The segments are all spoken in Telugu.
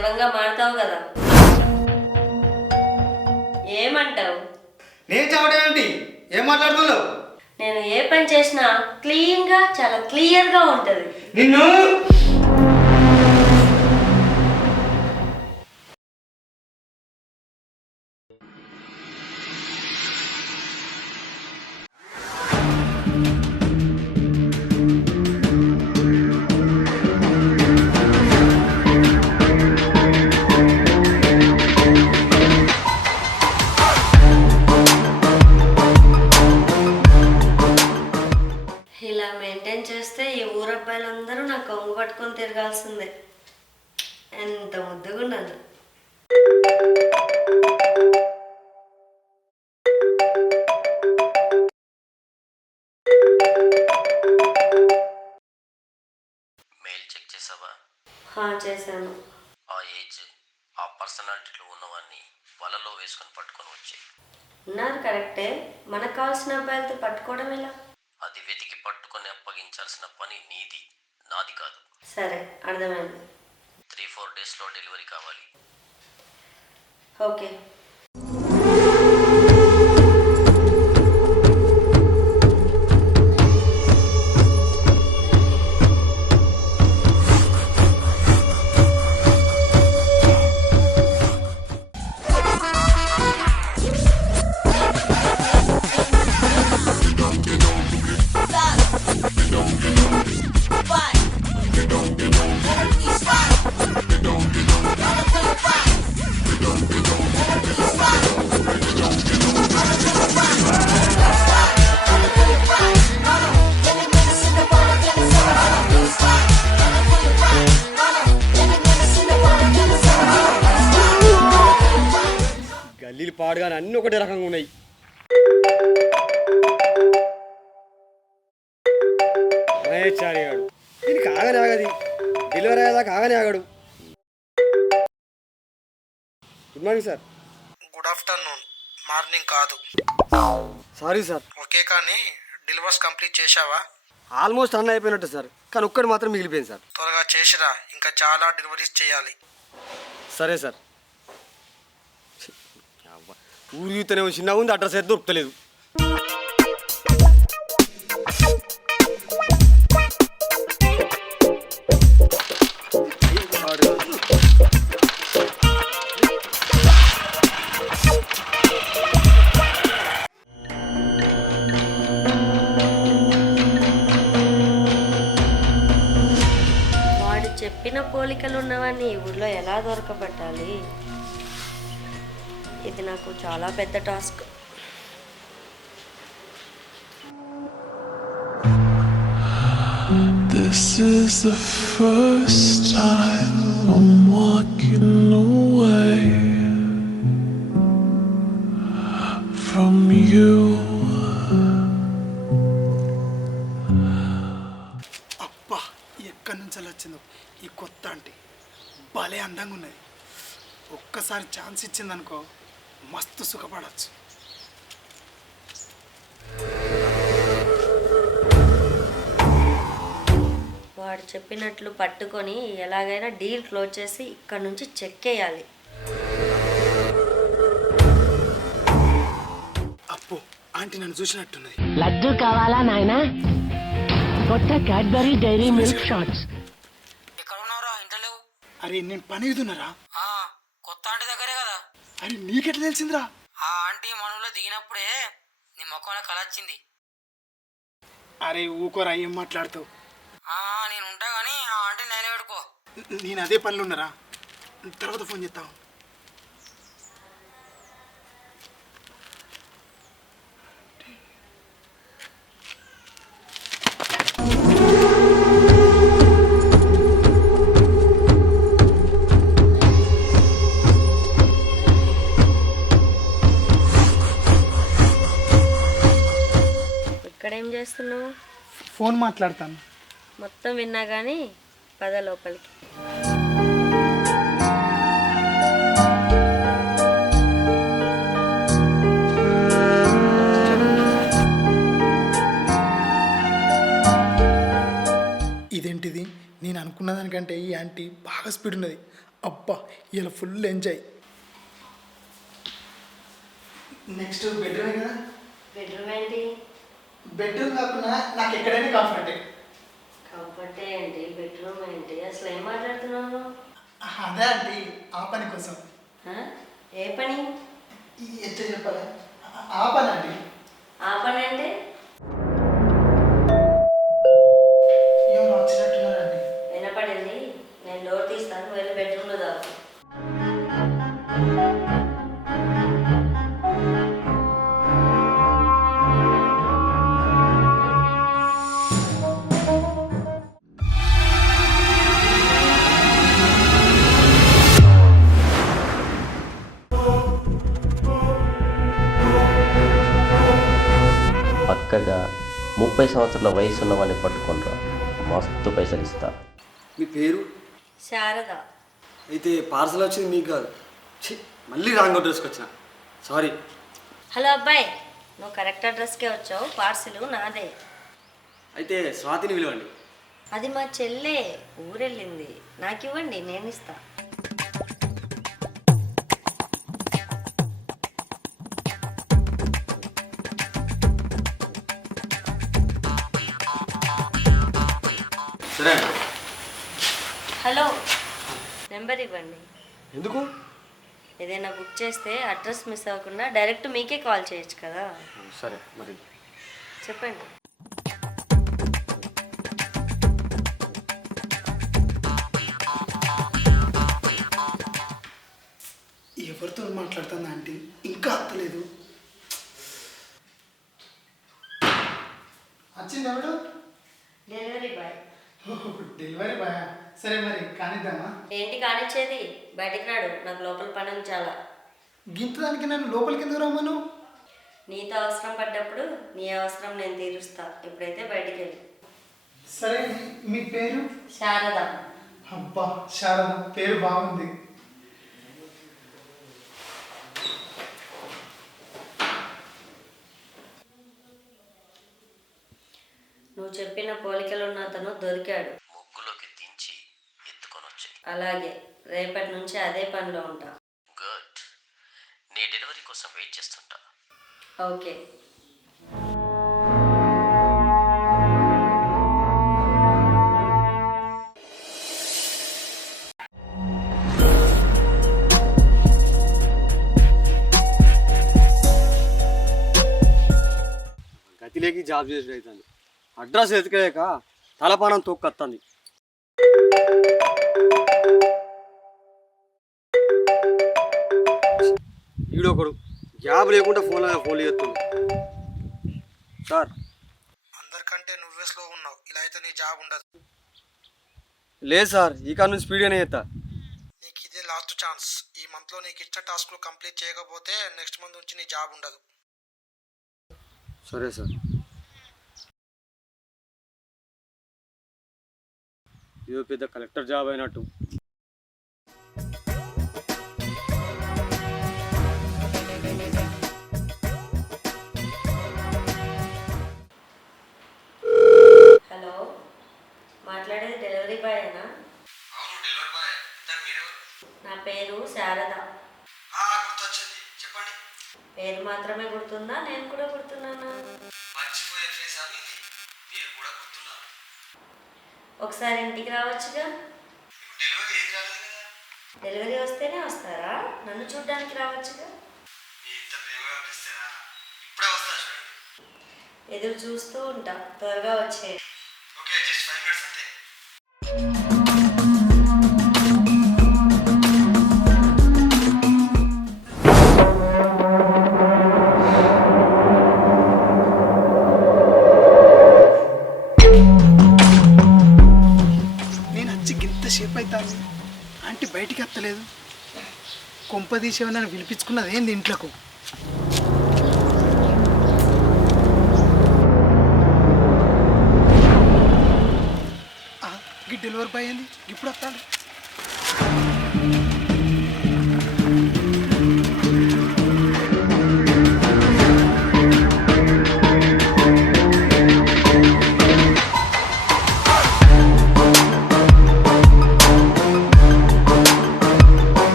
శవంగా మారుతావు కదా. ఏమంటావు? నేను చెప్పడం ఏంటి? ఏం మాట్లాడుతున్నావు? నేను ఏ పని చేసినా క్లీన్గా చాలా క్లియర్గా ఉంటుంది. నిన్ను ఇలా మెయింటైన్ చేస్తే ఈ ఊరబ్బాయిలందరూ నా కొంగు పట్టుకొని తిరగాల్సిందే. ఎంత ముద్దుగున్నాను. మెయిల్ చెక్ చేసావా? చేశాను. ఆ ఏజ్ ఆ పర్సనాలిటీలో ఉన్నవాన్ని వలలో వేసుకొని పట్టుకొని వచ్చాయి. ఉన్నారు కరెక్టే. మనకు కావాల్సిన అబ్బాయిలతో పట్టుకోవడం ఎలా? అది వెతికి పట్టుకొని అప్పగించాల్సిన పని నీది, నాది కాదు. సరే, అర్థమైంది. 3-4 డేస్లో డెలివరీ కావాలి. ఓకే. గల్లీలు పాడుగానే అన్నీ ఒకటే రకంగా ఉన్నాయి. మహేష్ గాడు దీనికి ఆగనే ఆగది, డెలివరీ అయ్యేదాకా ఆగనే ఆగాడు. Good morning sir. Good afternoon. Morning కాదు. Sorry sir. ఓకే, కానీ డెలివర్స్ కంప్లీట్ చేశావా? ఆల్మోస్ట్ అన్న అయిపోయినట్టు సార్, కానీ ఒక్కటి మాత్రం మిగిలిపోయింది సార్. త్వరగా చేసిరా, ఇంకా చాలా డెలివరీస్ చేయాలి. సరే సార్. ఊరు యూతనే చిన్నగా ఉంది, అడ్రస్ అయితే దొరుకుతలేదు. వాడు చెప్పిన పోలికలు ఉన్నవన్నీ ఈ ఊర్లో ఎలా దొరకబట్టాలి? ఇది నాకు చాలా పెద్ద task. This is the first time I'm walking away from you. అబ్బా, ఎక్కడి నుంచి అలా వచ్చిందో ఈ కొత్త అంటే. భలే అందంగా ఉన్నది. ఒక్కసారి ఛాన్స్ ఇచ్చిందనుకో, మస్తు సుఖపడచ్చు. వాడు చెప్పినట్లు పట్టుకొని ఎలాగైనా డీల్ క్లోజ్ చేసి ఇక్కడ నుంచి చెక్కేయాలి. అప్పు, ఆంటీ నన్ను చూసినట్టున్నది. లడ్డు కావాలా నాయనా? కొత్త క్యాడ్బరీ డైరీ మిల్క్ షాట్స్. ఎక్కడ ఉన్నావురా? ఇంట్లో లేవు. అరే, నేను పని ఎదున్నారా? కొత్త ఆంటీ దగ్గరే కదా. అరే, నీకెట్లా తెలిసిందిరా? ఆ ఆంటీ మనలో దిగినప్పుడే నీ ముఖంలో కలొచ్చింది. అరే ఊకోరా, ఏం మాట్లాడుతావు? నేను ఉంటా కానీ ఆ ఆంటీ నేనే పెట్టుకో. నేను అదే పనులు ఉన్నారా, తర్వాత ఫోన్ చేస్తావు. ఇక్కడేం చేస్తున్నావు? ఫోన్ మాట్లాడతాను. మొత్తం విన్నా కానీ పద లోపలికి. ఇదేంటిది? నేను అనుకున్న దానికంటే ఈ యాంటీ బాగా స్పీడ్ ఉన్నది. అబ్బా ఇలా ఫుల్ ఎంజాయ్. నెక్స్ట్ బెడ్రూమే కదా. బెడ్రూమ్ ఏంటి? బెడ్రూమ్ కాకుండా నాకు ఎక్కడైనా కంఫర్టే. కంఫర్టే ఏంటి? బెడ్రూమ్ ఏంటి? అసలు ఏం మాట్లాడుతున్నావు? అదే అండి ఆ పని కోసం. ఏ పని? ఎట్లా చెప్పాలి? ఆ పని అండి. ఆ పని అంటే ఎవరు వచ్చినట్టున్నారండి. వినపడింది. నేను డోర్ తీస్తాను, వెళ్ళి బెడ్రూమ్లో దాకు. పక్కగా 30 సంవత్సరాల వయసు ఉన్నవాడిని పట్టుకుంటా, మస్తు పైసలు ఇస్తా. మీ పేరు? శారద. అయితే పార్సల్ వచ్చింది మీకు కాదు. ఛీ, మళ్ళీ రాంగ్ అడ్రస్కి వచ్చిన. సారీ. హలో అబ్బాయి, నువ్వు కరెక్ట్ అడ్రస్కే వచ్చావు. పార్సిల్ నాదే. అయితే స్వాతిని పిలవండి. అది మా చెల్లె, ఊరెళ్ళింది. నాకు ఇవ్వండి, నేను ఇస్తా. సరే అండి. హలో, నెంబర్ ఇవ్వండి. ఎందుకు? ఏదైనా బుక్ చేస్తే అడ్రస్ మిస్ అవ్వకుండా డైరెక్ట్ మీకే కాల్ చేయొచ్చు కదా. సరే మరి చెప్పండి. ఎవరితో మాట్లాడుతుంది ఆంటీ? ఇంకా అత్తలేదు. వచ్చింది ఎవడు? Delivery boy. Delivery boy. సరే మరి కానిద్దామా? ఏంటి కానిచ్చేది? బయటికి రాడు, నాకు లోపల పని ఉంది చాలా. గింతదానికి నన్ను లోపలికి ఎందుకు రమ్మను? నీతో అవసరం పడ్డప్పుడు నీ అవసరం నేను తీరుస్తా. ఇప్పుడైతే బయటికి వెళ్ళి. సరే, మీ పేరు? శారద. అబ్బా శారద, పేరు బాగుంది. నువ్వు చెప్పిన పోలికలు ఉన్న అతను దొరికాడు. ముగ్గులోకి దించి ఎత్తుకొని వచ్చాయి. అలాగే, రేపటి నుంచి అదే పనిలో ఉంటా. గుడ్. నీ డెలివరీ కోసం వెయిట్ చేస్తుంటా. ఓకే. గతిలేకి జాబ్ చేసి అవుతుంది. అడ్రస్ ఎత్తుకోలేక తలపానం తొక్కత్తుంది. ఈడొకడు జాబ్ లేకుండా ఫోన్లు చేస్తుంది. సార్, అందరికంటే నువ్వే స్లో ఉన్నావు. ఇలా అయితే నీ జాబ్ ఉండదు. లేదు సార్, ఈ కాడ నుంచి స్పీడ్గానే చేస్తా. నీకు ఇదే లాస్ట్ ఛాన్స్. ఈ మంత్లో నీకు ఇచ్చిన టాస్క్లు కంప్లీట్ చేయకపోతే నెక్స్ట్ మంత్ నుంచి నీ జాబ్ ఉండదు. సరే సార్. ఇదో పెద్ద కలెక్టర్ జాబ్ అయినట్టు. హలో, మాట్లాడేది డెలివరీ బాయేనా? అవును, డెలివరీ బాయ్. నా పేరు శారద. గుర్తొచ్చింది, చెప్పండి. పేరు మాత్రమే గుర్తుందా? నేను కూడా గుర్తున్నానా? మర్చిపోయే ఫేస్ అని మీరు కూడా గుర్తున్నారు. ఒకసారి ఇంటికి రావచ్చుగా. డెలివరీ ఏం రాలేదు కదా. డెలివరీ వస్తేనే వస్తారా? నన్ను చూడ్డానికి రావచ్చుగా. మీ ఇంత ప్రేమగా పిలుస్తారా? ఇప్పుడే వస్తా, చూడండి. ఎదురు చూస్తూ ఉంటా, త్వరగా వచ్చే. ఓకే, జస్ట్ 5 minutes అంతే. నేను వచ్చి గింతసేపు అవుతాను, ఆంటీ బయటికి వస్తలేదు. కొంపదీసి నన్ను పిలిపించుకున్నది ఏంది ఇంట్లోకు? డెలివరీ బాయ్ ఏంది ఇప్పుడు వస్తాడు?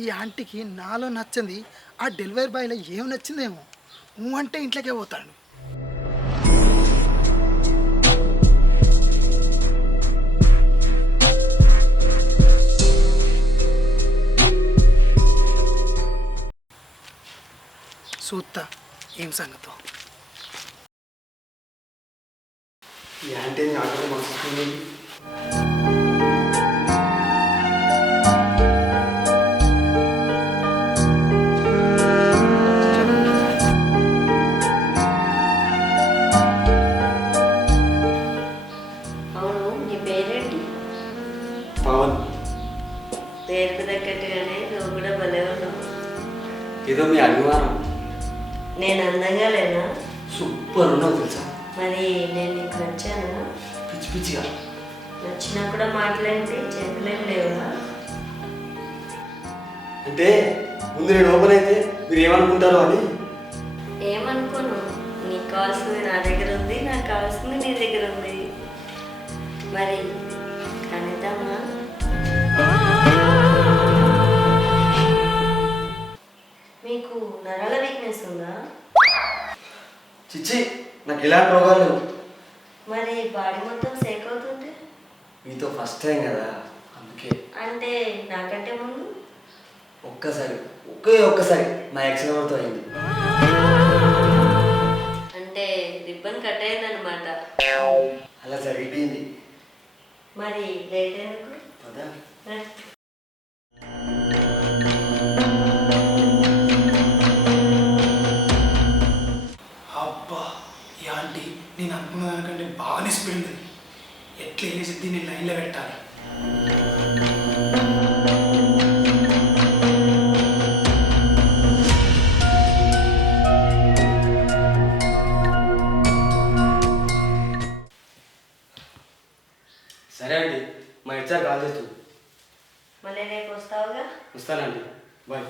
ఈ ఆంటీకి నాలో నచ్చింది ఆ డెలివరీ బాయ్లో ఏం నచ్చిందేమో నువ్వు అంటే ఇంట్లోకే పోతాడు. చూస్తా ఏం సంగతో. ఈ అంటే ఆటో మనసు అవును, నీ పేరేంటి? పవన్. పేరుకు తగ్గట్టుగానే నువ్వు కూడా భలే ఉన్నావు. ఏదో మీ అభిమానం. నేను అందంగా లేనా? సూపర్ ఉన్నావు తెలుసా. మరి నేను నీకు నచ్చానా? పిచ్చి పిచ్చిగా. నచ్చినా కూడా మాట్లాడి చేతులేం లేవా? అంటే ముందు నేను ఓపెన్ అయితే మీరు ఏమనుకుంటారో అని. ఏమనుకోను, నీకు కావాల్సింది నా దగ్గర ఉంది, నాకు కావాల్సింది నీ దగ్గర ఉంది. మరి కనిద్దామా? మీకు నరాల వీక్నెస్ ఉందా? చిచ్చి నాకు ఇలాంటి రోగాలు లేవు. మరి బాడీ మొత్తం సేక్ అవుతుంది. మీతో ఫస్ట్ టైం కదా అందుకే. అంటే నాకంటే ముందు ఒక్కసారి నా ఎక్స్ నెంబర్తో అయింది. అంటే రిబ్బన్ కట్ అయిందనమాట. అలా జరిగిపోయింది. మరి లేట్ ఎందుకు? కదా అబ్బా ఈ ఆంటీ నేను అనుకున్న దానికంటే బాగానే స్పీడ్ ఉంది. ఎట్లా వేసి దీన్ని లైన్లో పెట్టాలి. సరే అండి, మా హెచ్ఆర్ కాల్ చేస్తూ. మళ్ళీ రేపు వస్తావుగా? వస్తానండి, బాయ్.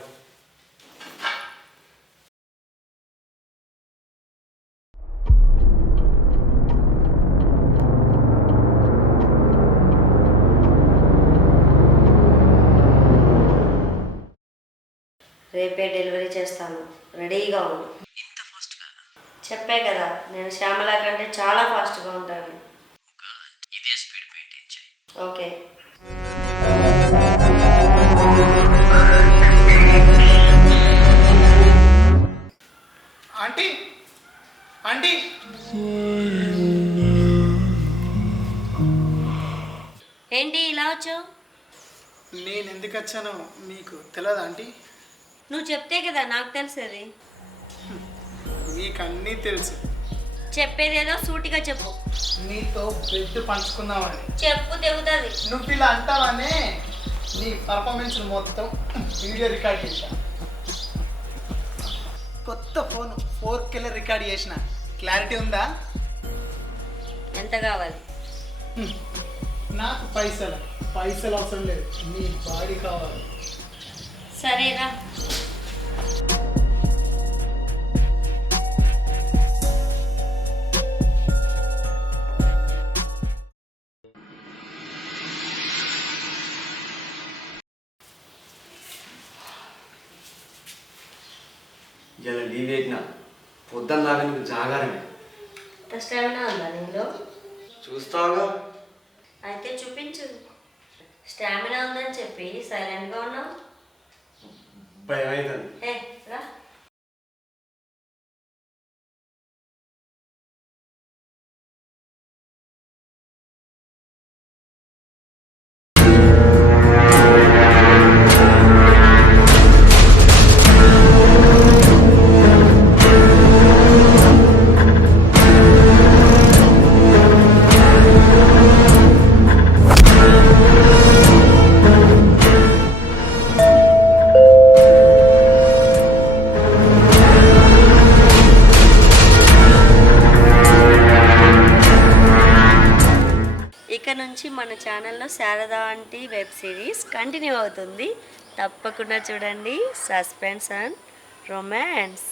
రేపే డెలివరీ చేస్తాను, రెడీగా ఉండు. చెప్పే కదా, నేను శ్యామల కంటే చాలా ఫాస్ట్గా ఉంటాను. ఇదే స్పీడ్ మెయింటైన్ చేయి. ఓకే. ఆంటీ ఆంటీ ఏంటి ఇలా వచ్చావు? నేను ఎందుకు వచ్చానో మీకు తెలియదా ఆంటీ? నువ్వు చెప్తే కదా నాకు తెలిసేది. మీకు అన్నీ తెలుసు. చెప్పేదేదో సూటిగా చెప్పు. నీతో బెడ్ పంచుకుందామని. చెప్పు తెగుతుంది. నువ్వు ఇలా అంటావనే నీ పర్ఫార్మెన్స్ మొత్తం వీడియో రికార్డ్ చేశా. కొత్త ఫోన్ 4K రికార్డ్ చేసిన. క్లారిటీ ఉందా? ఎంత కావాలి? నాకు పైసలు అవసరం లేదు, నీ బాడీ కావాలి. సరేనా? ఇలా లీవ్ పెట్టిన పొద్దున్న దాకా నీకు జాగారమే. స్టామినా ఉందా నీలో? చూస్తావుగా. అయితే చూపించు. స్టామినా ఉందని చెప్పి సైలెంట్గా ఉన్నావు. భయం అవుతుంది. హే రా. ఇక నుంచి మన ఛానల్లో Sharada aunty web series continue అవుతుంది. తప్పకుండా చూడండి. Suspense and romance.